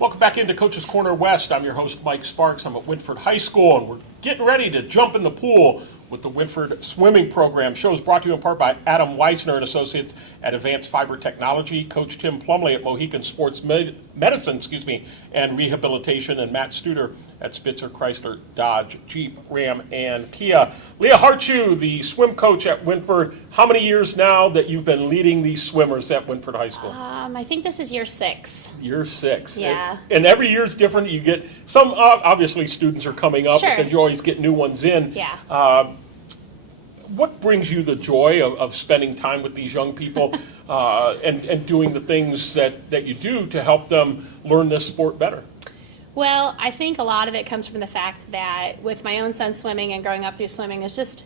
Welcome back into Coach's Corner West. I'm your host, Mike Sparks. I'm at Wynford High School, and we're getting ready to jump in the pool with the Wynford Swimming Program. Show is brought to you in part by Adam Weisner and Associates at Advanced Fiber Technology, Coach Tim Plumley at Mohican Sports Medicine, and Rehabilitation, and Matt Studer at Spitzer Chrysler Dodge Jeep Ram and Kia. Leah Hartshuh, the swim coach at Wynford. How many years now that you've been leading these swimmers at Wynford High School? I think this is year 6. Year 6. Yeah. And every year is different. You get some, obviously students are coming up, Sure. but then you always get new ones in. Yeah. What brings you the joy of spending time with these young people and doing the things that you do to help them learn this sport better? Well, I think a lot of it comes from the fact that with my own son swimming and growing up through swimming, it's just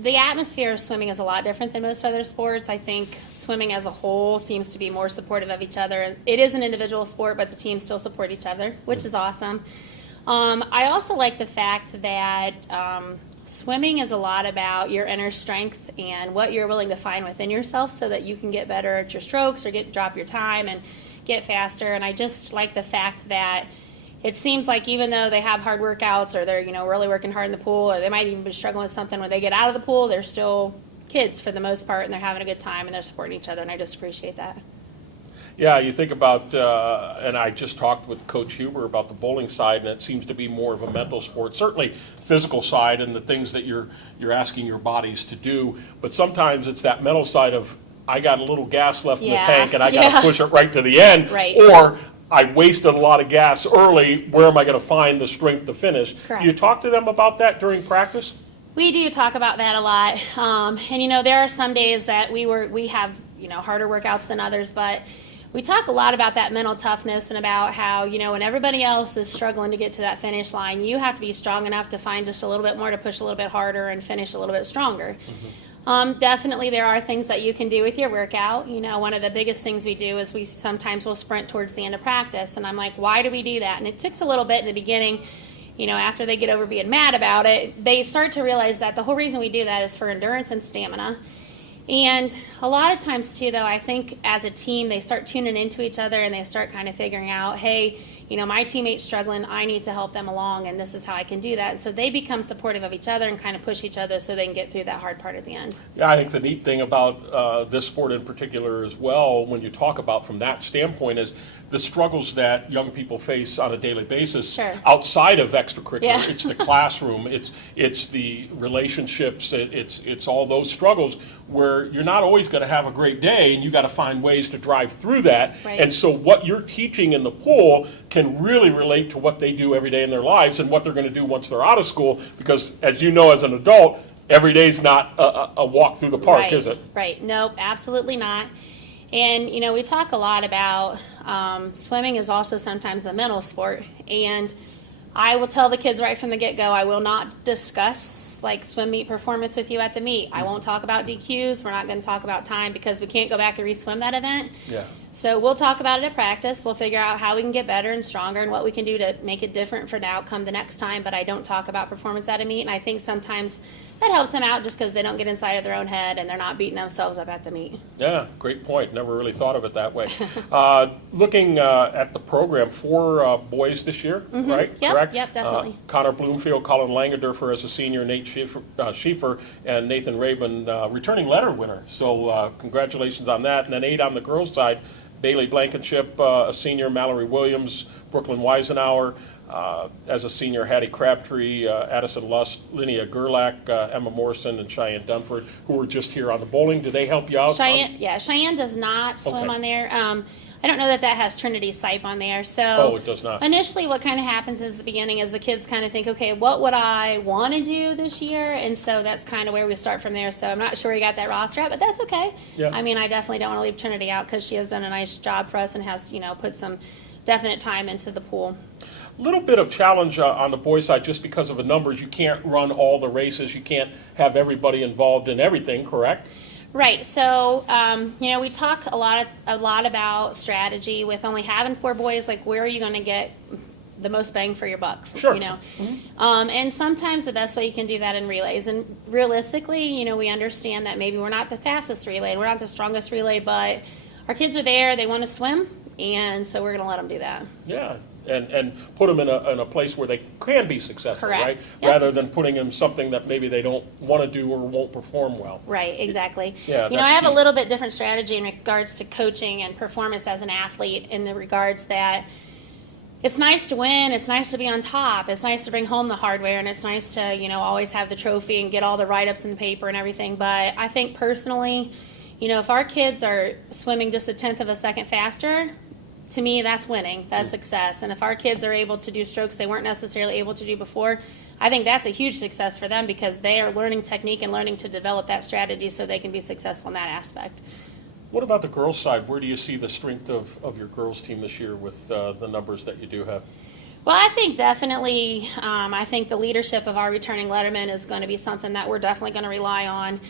the atmosphere of swimming is a lot different than most other sports. I think swimming as a whole seems to be more supportive of each other. It is an individual sport, but the teams still support each other, which is awesome. I also like the fact that swimming is a lot about your inner strength and what you're willing to find within yourself so that you can get better at your strokes or drop your time and get faster. And I just like the fact that it seems like even though they have hard workouts or they're really working hard in the pool, or they might even be struggling with something when they get out of the pool, they're still kids for the most part, and they're having a good time and they're supporting each other, and I just appreciate that. Yeah, you think about, and I just talked with Coach Huber about the bowling side, and it seems to be more of a mental sport, certainly physical side and the things that you're asking your bodies to do, but sometimes it's that mental side of, I got a little gas left in the tank and I got to push it right to the end, right. Or I wasted a lot of gas early, where am I going to find the strength to finish? Correct. Do you talk to them about that during practice? We do talk about that a lot, and there are some days that we have harder workouts than others, but we talk a lot about that mental toughness and about how, when everybody else is struggling to get to that finish line, you have to be strong enough to find just a little bit more to push a little bit harder and finish a little bit stronger. Mm-hmm. Definitely there are things that you can do with your workout. One of the biggest things we do is we sometimes will sprint towards the end of practice, and I'm like, why do we do that? And it takes a little bit in the beginning. After they get over being mad about it, they start to realize that the whole reason we do that is for endurance and stamina. And a lot of times, too, though, I think as a team, they start tuning into each other and they start kind of figuring out, hey, my teammate's struggling, I need to help them along, and this is how I can do that. And so they become supportive of each other and kind of push each other so they can get through that hard part at the end. Yeah, I think the neat thing about this sport in particular as well, when you talk about from that standpoint, is the struggles that young people face on a daily basis outside of extracurricular. Yeah. It's the classroom, it's the relationships, it's all those struggles where you're not always going to have a great day, and you got to find ways to drive through that. Right. And so what you're teaching in the pool can really relate to what they do every day in their lives and what they're going to do once they're out of school, because as you know as an adult, every day's not a walk through the park, is it? Right. Nope, absolutely not. And, we talk a lot about swimming is also sometimes a mental sport. And I will tell the kids right from the get-go, I will not discuss swim meet performance with you at the meet. I won't talk about DQs. We're not going to talk about time because we can't go back and re-swim that event. Yeah. So we'll talk about it at practice. We'll figure out how we can get better and stronger and what we can do to make it different for the outcome the next time, but I don't talk about performance at a meet, and I think sometimes that helps them out just because they don't get inside of their own head and they're not beating themselves up at the meet. Yeah, great point. Never really thought of it that way. Looking at the program, 4 boys this year, right? Yep, correct? Yep, definitely. Connor Bloomfield, Colin Langendorfer as a senior, Nate Schieffer, and Nathan Rabin, returning letter winner. So congratulations on that. And then 8 on the girls' side, Bailey Blankenship, a senior, Mallory Williams, Brooklyn Weisenauer, as a senior, Hattie Crabtree, Addison Lust, Linnea Gerlach, Emma Morrison, and Cheyenne Dunford, who were just here on the bowling. Do they help you out? Cheyenne does not swim on there. I don't know that has Trinity Sipe on there. So it does not. Initially, what kind of happens is the beginning is the kids kind of think, okay, what would I want to do this year? And so that's kind of where we start from there. So I'm not sure we got that roster out, but that's okay. Yeah. I mean, I definitely don't want to leave Trinity out because she has done a nice job for us and has, put some definite time into the pool. A little bit of challenge on the boys' side just because of the numbers. You can't run all the races. You can't have everybody involved in everything, correct? Right. So, we talk a lot about strategy with only having 4 boys. Like, where are you going to get the most bang for your buck? Sure. And sometimes the best way you can do that in relays. And realistically, we understand that maybe we're not the fastest relay, we're not the strongest relay, but our kids are there. They want to swim. and so we're going to let them do that. Yeah, and put them in a place where they can be successful, Correct. right? Yep. Rather than putting them something that maybe they don't want to do or won't perform well. Right, exactly. Yeah, I that's have a key. little bit different strategy in regards to coaching and performance as an athlete, in the regards that it's nice to win, it's nice to be on top, it's nice to bring home the hardware, and it's nice to, always have the trophy and get all the write-ups in the paper and everything. But I think personally, if our kids are swimming just 1/10 of a second faster, to me, that's winning. That's success. And if our kids are able to do strokes they weren't necessarily able to do before, I think that's a huge success for them, because they are learning technique and learning to develop that strategy so they can be successful in that aspect. What about the girls' side? Where do you see the strength of your girls' team this year with the numbers that you do have? Well, I think definitely, I think the leadership of our returning letterman is going to be something that we're definitely going to rely on.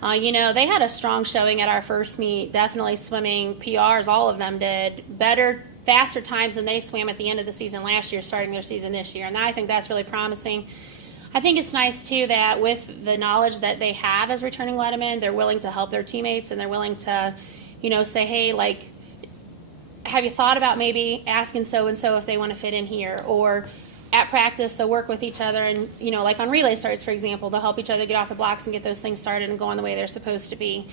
They had a strong showing at our first meet, definitely swimming PRs, all of them did, better, faster times than they swam at the end of the season last year, starting their season this year, and I think that's really promising. I think it's nice, too, that with the knowledge that they have as returning lettermen, they're willing to help their teammates, and they're willing to, say, hey, like, have you thought about maybe asking so-and-so if they want to fit in here? Or at practice, they'll work with each other, and, like on relay starts, for example, they'll help each other get off the blocks and get those things started and go on the way they're supposed to be.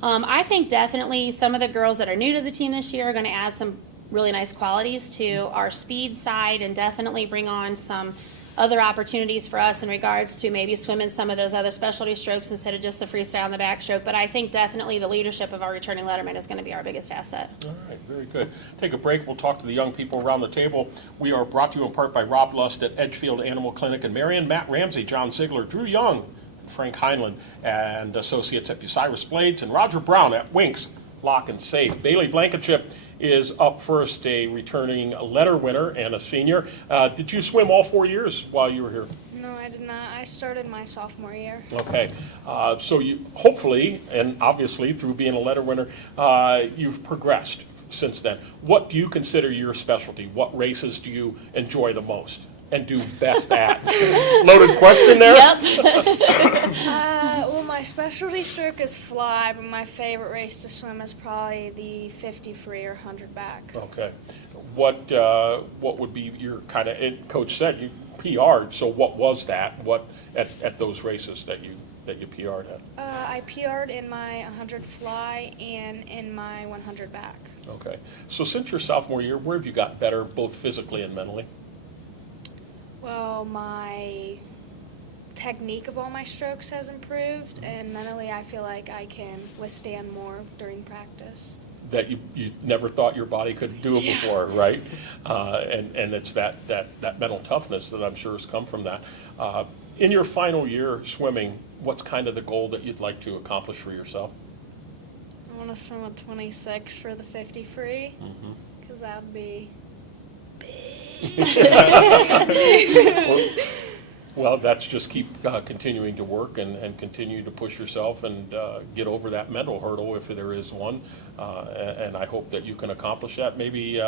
I think definitely some of the girls that are new to the team this year are going to add some really nice qualities to our speed side, and definitely bring on some other opportunities for us in regards to maybe swimming some of those other specialty strokes instead of just the freestyle and the backstroke. But I think definitely the leadership of our returning letterman is going to be our biggest asset. All right, very good. Take a break. We'll talk to the young people around the table. We are brought to you in part by Rob Lust at Edgefield Animal Clinic and Marion, Matt Ramsey, John Ziegler, Drew Young, Frank Heinlein, and associates at Bucyrus Blades, and Roger Brown at Winks Lock and Safe. Bailey Blankenship is up first, a returning letter winner and a senior. Did you swim all 4 years while you were here? No, I did not. I started my sophomore year. Okay, so you hopefully, and obviously through being a letter winner, you've progressed since then. What do you consider your specialty? What races do you enjoy the most and do best at? Loaded question there? Yep. Well, my specialty stroke is fly, but my favorite race to swim is probably the 50 free or 100 back. Okay. What would be your kind of, Coach said you PR'd, so what was that? What at those races that you PR'd at? I PR'd in my 100 fly and in my 100 back. Okay. So since your sophomore year, where have you got better, both physically and mentally? Well, my technique of all my strokes has improved, and mentally I feel like I can withstand more during practice. That you never thought your body could do it before, right? And it's that mental toughness that I'm sure has come from that. In your final year swimming, what's kind of the goal that you'd like to accomplish for yourself? I want to swim a 26 for the 50 free, because that would be Well, that's just keep continuing to work and continue to push yourself and get over that mental hurdle if there is one. And I hope that you can accomplish that. Maybe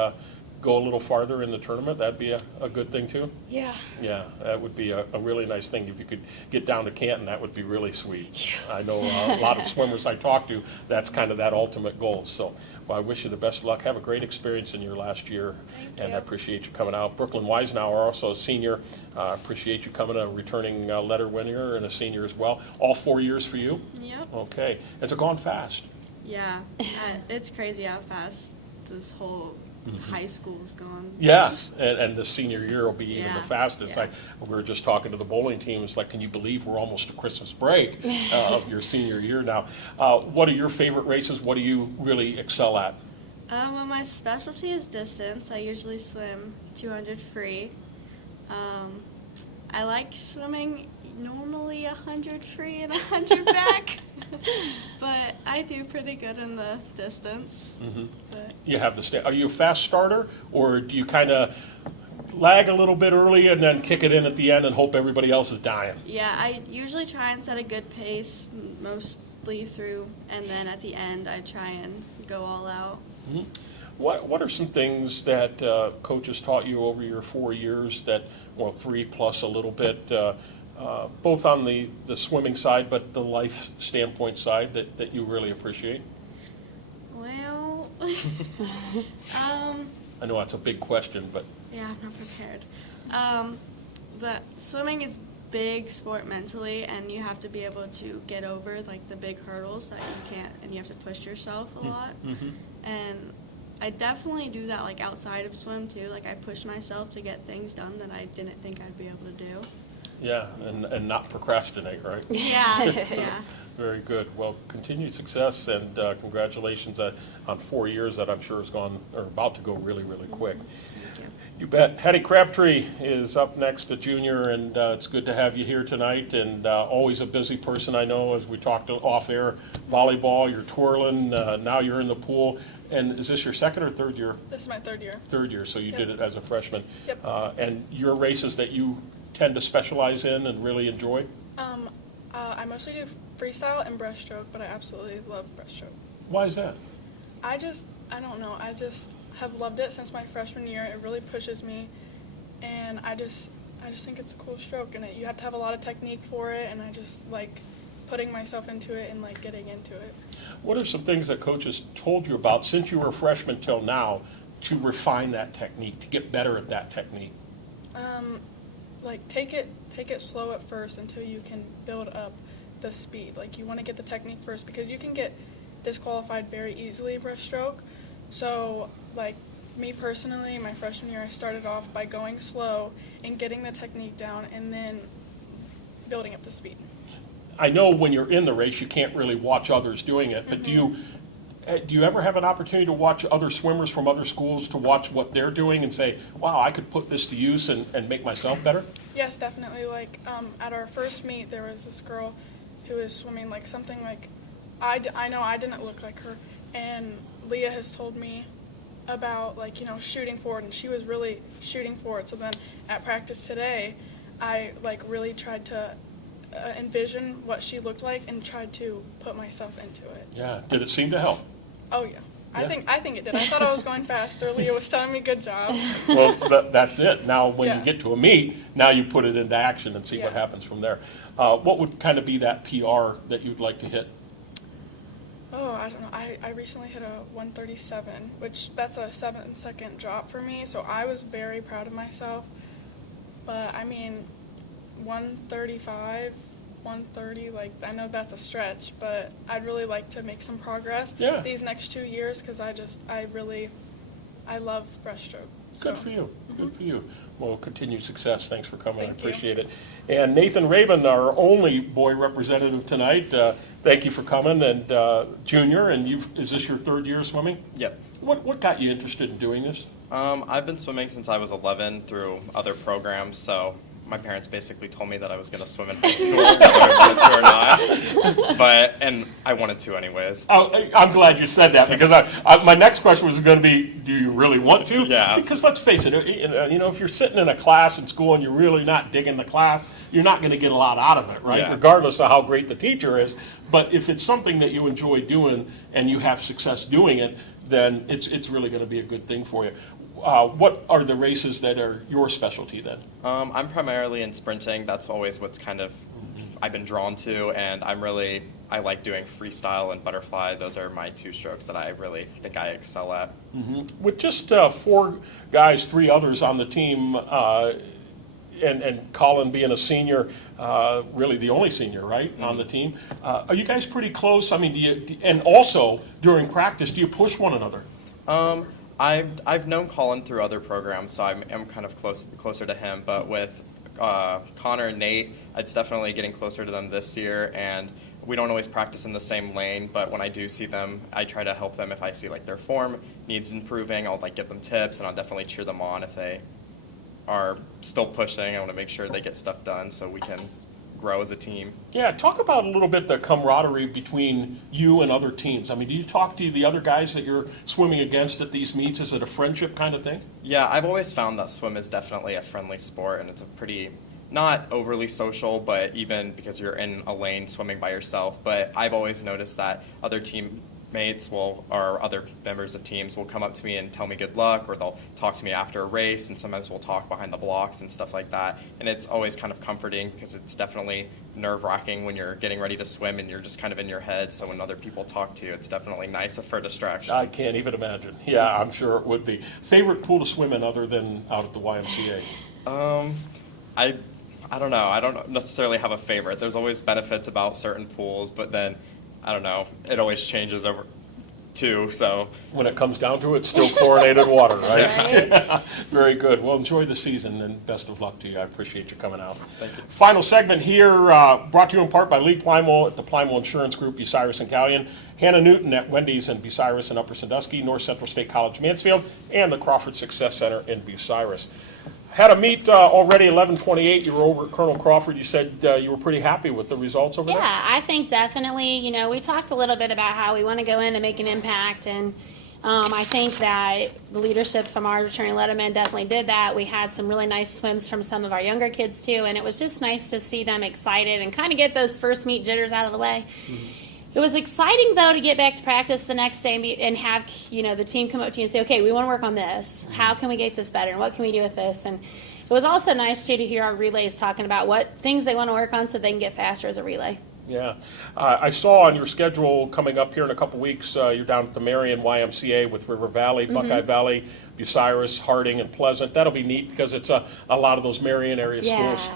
go a little farther in the tournament. That'd be a good thing too. Yeah. Yeah, that would be a really nice thing. If you could get down to Canton, that would be really sweet. Yeah. I know a lot of swimmers I talk to, that's kind of that ultimate goal. So well, I wish you the best of luck. Have a great experience in your last year. Thank I appreciate you coming out. Brooklyn Weisenauer, also a senior. Appreciate you coming, a returning letter winner and a senior as well. All 4 years for you? Yep. Okay. Has it gone fast? Yeah. It's crazy how fast this whole high school's gone. Yeah, and the senior year will be even the Yeah, fastest. yeah. We were just talking to the bowling team. It's like, can you believe we're almost to Christmas break of your senior year now? What are your favorite races? What do you really excel at? Well, my specialty is distance. I usually swim 200 free. I like swimming normally 100 free and 100 back, but I do pretty good in the distance. But You have are you a fast starter, or do you kind of lag a little bit early and then kick it in at the end and hope everybody else is dying? yeah, I usually try and set a good pace mostly through, and then at the end I try and go all out. What are some things that coaches taught you over your 4 years that, well, 3 plus a little bit, both on the swimming side but the life standpoint side that you really appreciate? Well, I know that's a big question, but Yeah, I'm not prepared. But swimming is big sport mentally, and you have to be able to get over like the big hurdles that you can't, and you have to push yourself a lot. And I definitely do that like outside of swim too. Like I push myself to get things done that I didn't think I'd be able to do. yeah, and not procrastinate, right? Yeah, yeah. Very good. Well, continued success and congratulations on 4 years that I'm sure has gone, or about to go really, really quick. You bet. Hattie Crabtree is up next, a junior, and it's good to have you here tonight, and always a busy person, I know, as we talked off air. Volleyball, you're twirling, now you're in the pool. And is this your second or third year? This is my third year. Third year, so you Yep. did it as a freshman. Yep. And your races that you tend to specialize in and really enjoy? I mostly do freestyle and breaststroke, but I absolutely love breaststroke. Why is that? I don't know, I just have loved it since my freshman year. It really pushes me, and I just think it's a cool stroke, and you have to have a lot of technique for it, and I just like putting myself into it and like getting into it. What are some things that coaches told you about since you were a freshman till now to refine that technique, to get better at that technique? Like take it slow at first until you can build up the speed. Like you want to get the technique first because you can get disqualified very easily breaststroke. So like me personally, my freshman year, I started off by going slow and getting the technique down and then building up the speed. I know when you're in the race, you can't really watch others doing it, but do you ever have an opportunity to watch other swimmers from other schools, to watch what they're doing and say, wow, I could put this to use and make myself better? Yes, definitely. Like at our first meet, there was this girl who was swimming like something like, I know I didn't look like her, and Leah has told me about like, you know, shooting forward, and she was really shooting forward. So then at practice today, I like really tried to envision what she looked like and tried to put myself into it. Yeah. Did it seem to help? Oh yeah. I think it did. I thought I was going faster. Leah was telling me good job. Well, that's it. Now, when you Yeah. get to a meet, now you put it into action and see what Yeah. happens from there. What would kind of be that PR that you'd like to hit? Oh, I don't know. I recently hit a 137, which that's a 7-second drop for me, so I was very proud of myself. But I mean, 135, 130, like I know that's a stretch, but I'd really like to make some progress these next 2 years because I love breaststroke. Good for you. Good for you. Well, continued success. Thanks for coming. I Thank you. appreciate it. And Nathan Rabin, our only boy representative tonight, thank you for coming. And junior, and is this your third year swimming? Yep. What got you interested in doing this? I've been swimming since I was 11 through other programs, so my parents basically told me that I was going to swim in high school, whether I wanted to or not. And I wanted to anyways. Oh, I'm glad you said that because my next question was going to be, do you really want to? Yeah. Because let's face it, you know, if you're sitting in a class in school and you're really not digging the class, you're not going to get a lot out of it, right? Yeah. Regardless of how great the teacher is. But if it's something that you enjoy doing and you have success doing it, then it's really going to be a good thing for you. What are the races that are your specialty then? I'm primarily in sprinting. That's always what's kind of I've been drawn to, and I like doing freestyle and butterfly. Those are my two strokes that I really think I excel at. With just 4 guys, 3 others on the team, and Colin being a senior, really the only senior, right, on the team, are you guys pretty close? I mean, and also during practice, do you push one another? I've known Colin through other programs, so I'm kind of closer to him. But with Connor and Nate, it's definitely getting closer to them this year. And we don't always practice in the same lane, but when I do see them, I try to help them if I see like their form needs improving. I'll like give them tips, and I'll definitely cheer them on if they are still pushing. I want to make sure they get stuff done so we can grow as a team. Yeah, talk about a little bit the camaraderie between you and other teams. I mean, do you talk to the other guys that you're swimming against at these meets? Is it a friendship kind of thing? Yeah, I've always found that swim is definitely a friendly sport, and it's a pretty, not overly social, but even because you're in a lane swimming by yourself. But I've always noticed that other team teammates or other members of teams will come up to me and tell me good luck, or they'll talk to me after a race, and sometimes we'll talk behind the blocks and stuff like that. And it's always kind of comforting because it's definitely nerve-wracking when you're getting ready to swim and you're just kind of in your head. So when other people talk to you, it's definitely nice for a distraction. I can't even imagine. Yeah, I'm sure it would be. Favorite pool to swim in other than out at the YMCA? I don't know. I don't necessarily have a favorite. There's always benefits about certain pools, but then, I don't know, it always changes over too, so. When it comes down to it, still chlorinated water, right? Very good. Well, enjoy the season and best of luck to you. I appreciate you coming out. Thank you. Final segment here, brought to you in part by Lee Plymouth at the Plymouth Insurance Group, Bucyrus and Callion, Hannah Newton at Wendy's in Bucyrus and Upper Sandusky, North Central State College Mansfield, and the Crawford Success Center in Bucyrus. Had a meet already, 11:28. You were over at Colonel Crawford. You said you were pretty happy with the results over there? Yeah, I think definitely. You know, we talked a little bit about how we want to go in and make an impact, and I think that the leadership from our returning letterman definitely did that. We had some really nice swims from some of our younger kids, too, and it was just nice to see them excited and kind of get those first meet jitters out of the way. Mm-hmm. It was exciting, though, to get back to practice the next day and have, you know, the team come up to you and say, okay, we want to work on this. How can we get this better? And what can we do with this? And it was also nice, too, to hear our relays talking about what things they want to work on so they can get faster as a relay. Yeah. I saw on your schedule coming up here in a couple weeks, you're down at the Marion YMCA with River Valley, Buckeye Valley, Bucyrus, Harding, and Pleasant. That'll be neat because it's a lot of those Marion area schools.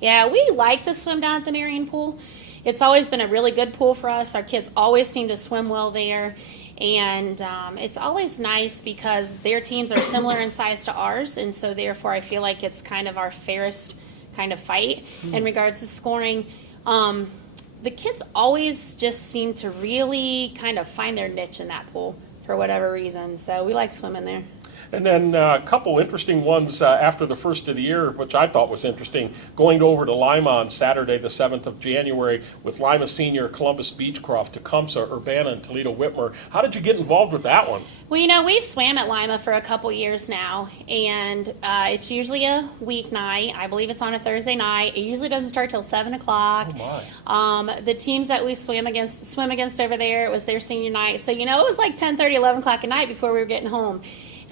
Yeah, we like to swim down at the Marion pool. It's always been a really good pool for us. Our kids always seem to swim well there. And it's always nice because their teams are similar in size to ours. And so therefore I feel like it's kind of our fairest kind of fight in regards to scoring. The kids always just seem to really kind of find their niche in that pool for whatever reason. So we like swimming there. And then a couple interesting ones after the first of the year, which I thought was interesting, going over to Lima on Saturday, the 7th of January, with Lima Senior, Columbus Beechcroft, Tecumseh, Urbana, and Toledo Whitmer. How did you get involved with that one? Well, you know, we've swam at Lima for a couple years now, and it's usually a weeknight. I believe it's on a Thursday night. It usually doesn't start till 7 o'clock. Oh, my. The teams that we swim against over there, it was their senior night. So, you know, it was like 10:30, 11 o'clock at night before we were getting home.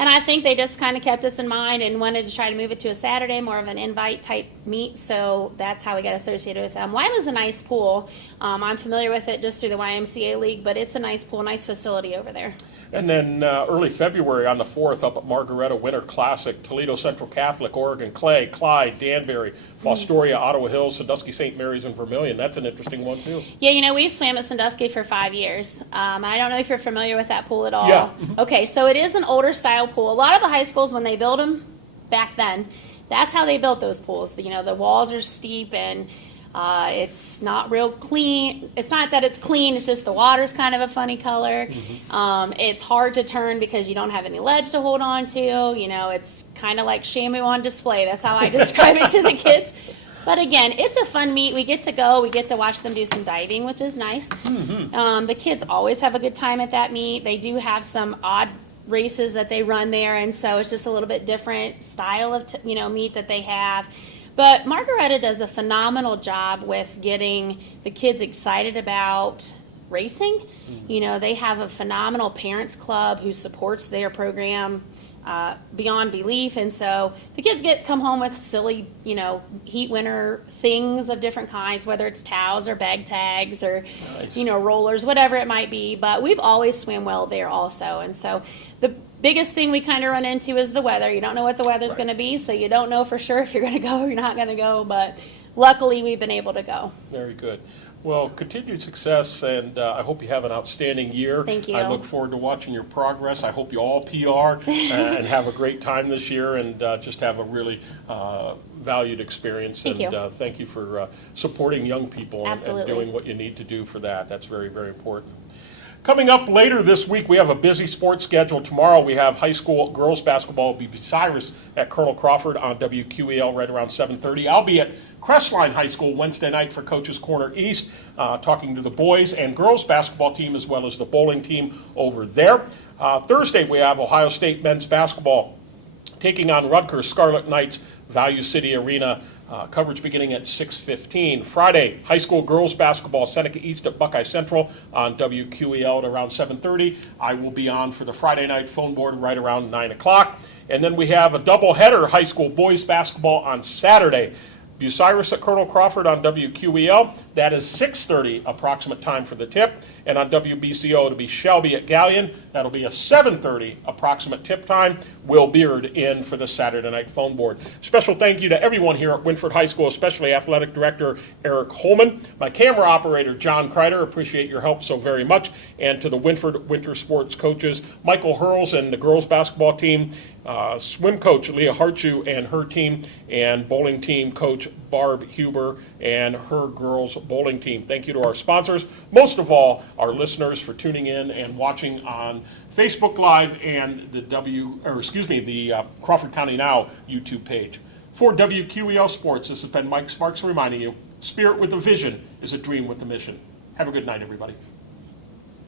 And I think they just kind of kept us in mind and wanted to try to move it to a Saturday, more of an invite type meet. So that's how we got associated with them. Lima's a nice pool. I'm familiar with it just through the YMCA League, but it's a nice pool, nice facility over there. And then early February on the 4th up at Margaretta Winter Classic, Toledo Central Catholic, Oregon Clay, Clyde, Danbury, Fostoria, Ottawa Hills, Sandusky St. Mary's, and Vermilion. That's an interesting one, too. Yeah, you know, we've swam at Sandusky for 5 years. I don't know if you're familiar with that pool at all. Yeah. Okay, so it is an older style pool. A lot of the high schools, when they built them back then, that's how they built those pools. You know, the walls are steep and it's not real clean. It's not that it's clean, it's just the water's kind of a funny color. It's hard to turn because you don't have any ledge to hold on to. You know, it's kind of like Shamu on display. That's how I describe it to the kids. But again, it's a fun meet. We get to go. We get to watch them do some diving, which is nice. The kids always have a good time at that meet. They do have some odd races that they run there, and so it's just a little bit different style of meet that they have. But Margaretta does a phenomenal job with getting the kids excited about racing. You know, they have a phenomenal parents club who supports their program beyond belief, and so the kids come home with silly, heat winter things of different kinds, whether it's towels or bag tags or, rollers, whatever it might be. But we've always swam well there also, and so the biggest thing we kind of run into is the weather. You don't know what the weather's going to be, so you don't know for sure if you're going to go or you're not going to go, but luckily we've been able to go. Very good. Well, continued success, and I hope you have an outstanding year. Thank you. I look forward to watching your progress. I hope you all PR and have a great time this year and just have a really valued experience. Thank you. Thank you for supporting young people and doing what you need to do for that. That's very, very important. Coming up later this week, we have a busy sports schedule. Tomorrow we have high school girls basketball will be Bucyrus at Colonel Crawford on WQEL right around 7:30. I'll be at Crestline High School Wednesday night for Coach's Corner East, talking to the boys and girls basketball team as well as the bowling team over there. Thursday we have Ohio State men's basketball taking on Rutgers Scarlet Knights, Value City Arena. Coverage beginning at 6:15. Friday, high school girls basketball, Seneca East at Buckeye Central on WQEL at around 7:30. I will be on for the Friday night phone board right around 9 o'clock. And then we have a doubleheader high school boys basketball on Saturday. Bucyrus at Colonel Crawford on WQEL. That is 6:30 approximate time for the tip. And on WBCO, it'll be Shelby at Galleon. That'll be a 7:30 approximate tip time. Will Beard in for the Saturday night phone board. Special thank you to everyone here at Wynford High School, especially Athletic Director Eric Holman. My camera operator, John Kreider, appreciate your help so very much. And to the Wynford Winter Sports coaches, Michael Hurls and the girls basketball team, swim coach Leah Hartshuh and her team, and bowling team coach Barb Huber and her girls bowling team. Thank you to our sponsors. Most of all, our listeners for tuning in and watching on Facebook Live and the Crawford County Now YouTube page. For WQEL Sports, this has been Mike Sparks reminding you, spirit with a vision is a dream with a mission. Have a good night, everybody.